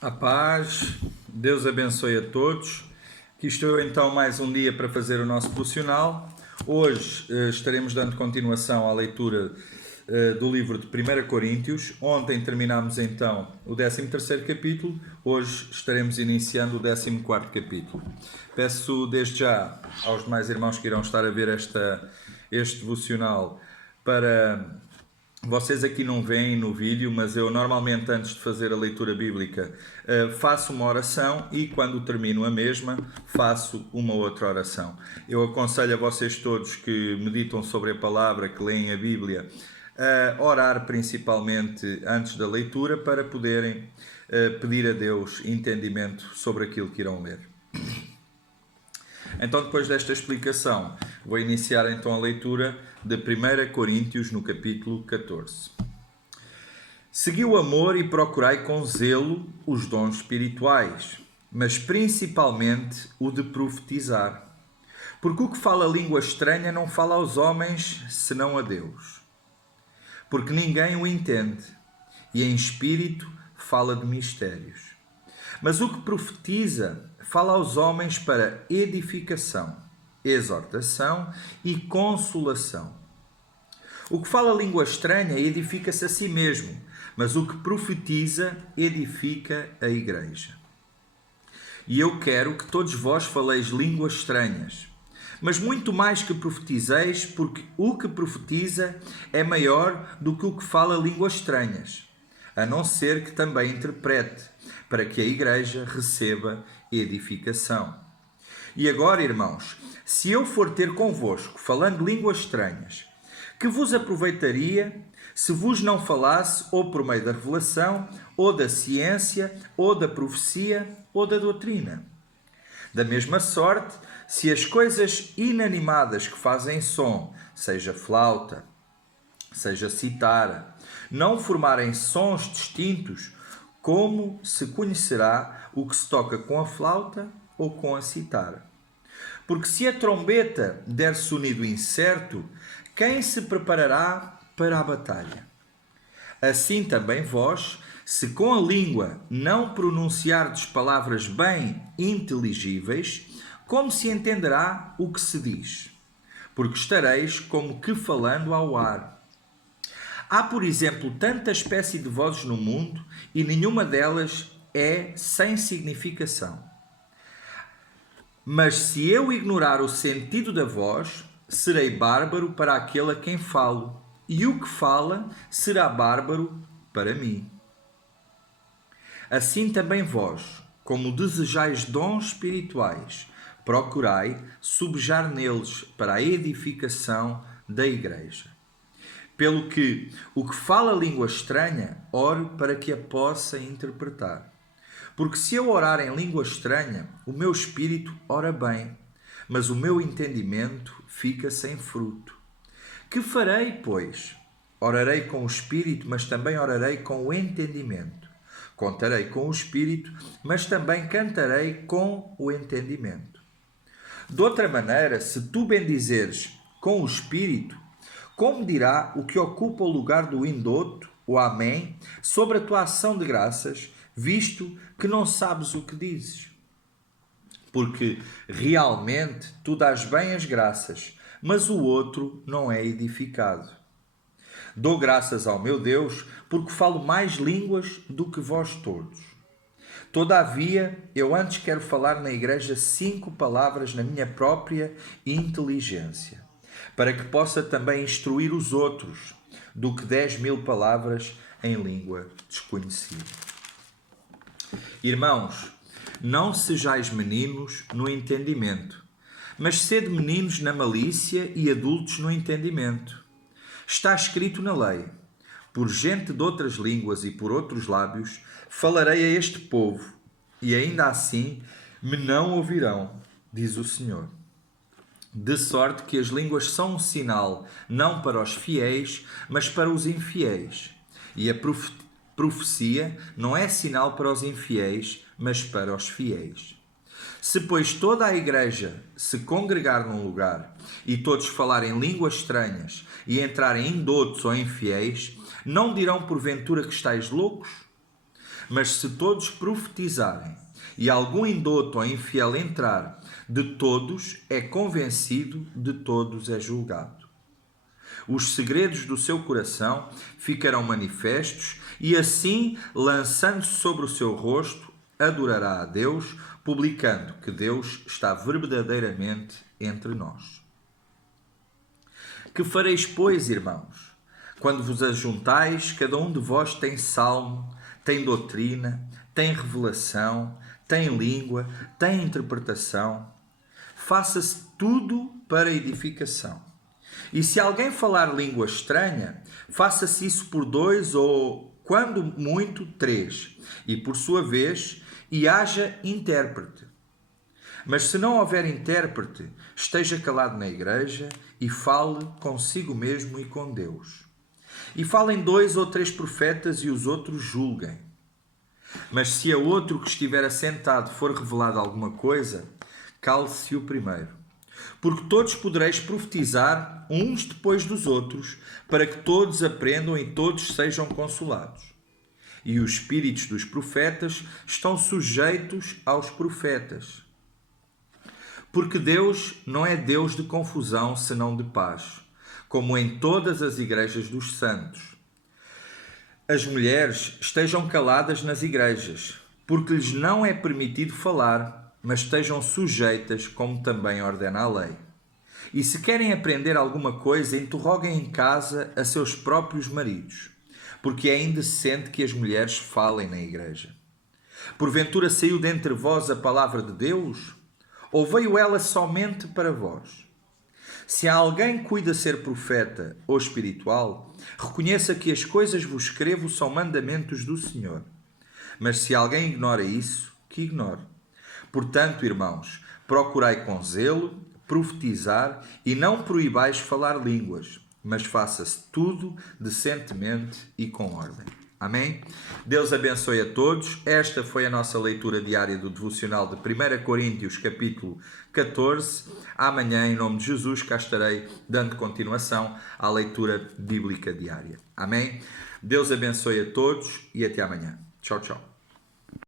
A paz, Deus abençoe a todos. Aqui estou eu então mais um dia para fazer o nosso devocional. Hoje estaremos dando continuação à leitura do livro de 1 Coríntios. Ontem terminámos então o 13º capítulo, hoje estaremos iniciando o 14º capítulo. Peço desde já aos demais irmãos que irão estar a ver este devocional para... Vocês aqui não veem no vídeo, mas eu normalmente antes de fazer a leitura bíblica faço uma oração e quando termino a mesma faço uma outra oração. Eu aconselho a vocês todos que meditam sobre a palavra, que leem a Bíblia, a orar principalmente antes da leitura para poderem pedir a Deus entendimento sobre aquilo que irão ler. Então, depois desta explicação, vou iniciar então a leitura de 1 Coríntios no capítulo 14. Segui o amor e procurai com zelo os dons espirituais, mas principalmente o de profetizar. Porque o que fala língua estranha não fala aos homens, senão a Deus. Porque ninguém o entende, e em espírito fala de mistérios. Mas o que profetiza fala aos homens para edificação, exortação e consolação. O que fala língua estranha edifica-se a si mesmo, mas o que profetiza edifica a igreja. E eu quero que todos vós faleis línguas estranhas, mas muito mais que profetizeis, porque o que profetiza é maior do que o que fala línguas estranhas, a não ser que também interprete, para que a igreja receba edificação. E agora, irmãos, se eu for ter convosco falando línguas estranhas, que vos aproveitaria se vos não falasse ou por meio da revelação, ou da ciência, ou da profecia, ou da doutrina? Da mesma sorte, se as coisas inanimadas que fazem som, seja flauta, seja citara, não formarem sons distintos, como se conhecerá o que se toca com a flauta ou com a citara? Porque se a trombeta der sonido incerto, quem se preparará para a batalha? Assim também vós, se com a língua não pronunciardes palavras bem inteligíveis, como se entenderá o que se diz? Porque estareis como que falando ao ar. Há, por exemplo, tanta espécie de vozes no mundo e nenhuma delas é sem significação. Mas se eu ignorar o sentido da voz, serei bárbaro para aquele a quem falo, e o que fala será bárbaro para mim. Assim também vós, como desejais dons espirituais, procurai subjar neles para a edificação da igreja. Pelo que o que fala língua estranha, oro para que a possa interpretar. Porque se eu orar em língua estranha, o meu espírito ora bem, mas o meu entendimento fica sem fruto. Que farei, pois? Orarei com o espírito, mas também orarei com o entendimento. Contarei com o espírito, mas também cantarei com o entendimento. De outra maneira, se tu bendizeres com o espírito, como dirá o que ocupa o lugar do indoto, o amém, sobre a tua ação de graças, visto que não sabes o que dizes? Porque realmente tu dás bem as graças, mas o outro não é edificado. Dou graças ao meu Deus, porque falo mais línguas do que vós todos. Todavia, eu antes quero falar na igreja 5 palavras na minha própria inteligência, para que possa também instruir os outros, do que 10.000 palavras em língua desconhecida. Irmãos, não sejais meninos no entendimento, mas sede meninos na malícia e adultos no entendimento. Está escrito na lei: por gente de outras línguas e por outros lábios falarei a este povo, e ainda assim me não ouvirão, diz o Senhor. De sorte que as línguas são um sinal, não para os fiéis, mas para os infiéis. E a profecia não é sinal para os infiéis, mas para os fiéis. Se, pois, toda a igreja se congregar num lugar e todos falarem línguas estranhas e entrarem em dotos ou infiéis, não dirão porventura que estáis loucos? Mas se todos profetizarem, e algum indoto ou infiel entrar, de todos é convencido, de todos é julgado. Os segredos do seu coração ficarão manifestos, e assim, lançando-se sobre o seu rosto, adorará a Deus, publicando que Deus está verdadeiramente entre nós. Que fareis, pois, irmãos? Quando vos ajuntais, cada um de vós tem salmo, tem doutrina, tem revelação, tem língua, tem interpretação. Faça-se tudo para edificação. E se alguém falar língua estranha, faça-se isso por 2 ou, quando muito, 3, e por sua vez, e haja intérprete. Mas se não houver intérprete, esteja calado na igreja e fale consigo mesmo e com Deus. E falem 2 ou 3 profetas e os outros julguem. Mas se a outro que estiver assentado for revelado alguma coisa, cale-se o primeiro. Porque todos podereis profetizar uns depois dos outros, para que todos aprendam e todos sejam consolados. E os espíritos dos profetas estão sujeitos aos profetas. Porque Deus não é Deus de confusão, senão de paz, como em todas as igrejas dos santos. As mulheres estejam caladas nas igrejas, porque lhes não é permitido falar, mas estejam sujeitas, como também ordena a lei. E se querem aprender alguma coisa, interroguem em casa a seus próprios maridos, porque é indecente que as mulheres falem na igreja. Porventura saiu dentre vós a palavra de Deus? Ou veio ela somente para vós? Se há alguém que cuida ser profeta ou espiritual, reconheça que as coisas vos escrevo são mandamentos do Senhor. Mas se alguém ignora isso, que ignore. Portanto, irmãos, procurai com zelo profetizar e não proibais falar línguas, mas faça-se tudo decentemente e com ordem. Amém? Deus abençoe a todos. Esta foi a nossa leitura diária do devocional de 1 Coríntios, capítulo 14. Amanhã, em nome de Jesus, cá estarei dando continuação à leitura bíblica diária. Amém? Deus abençoe a todos e até amanhã. Tchau, tchau.